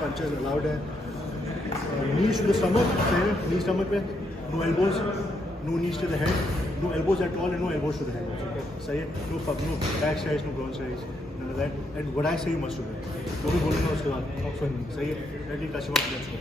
punches allowed hai. Knees to the stomach, knee stomach pe, no elbows, no knees to the head, no elbows at all and no elbows to the head. Sahi hai? No back size, no groin size, none of that. And what I say you must do that. जो भी बोलूँगा उसके बाद सही है. Ready, touch him up, let's go.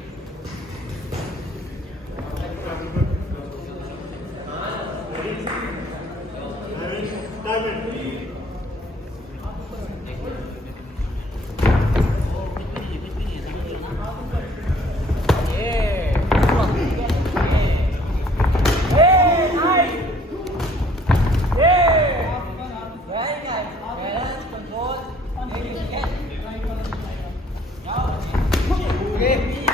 Great.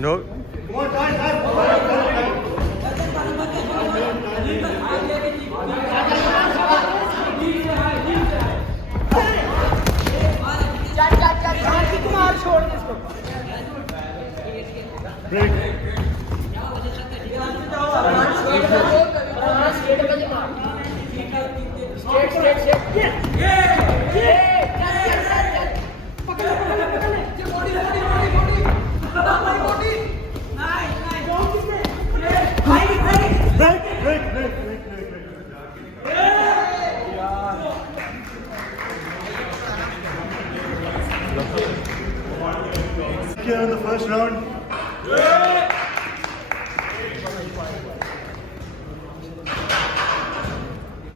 No. Break. Here in the first round.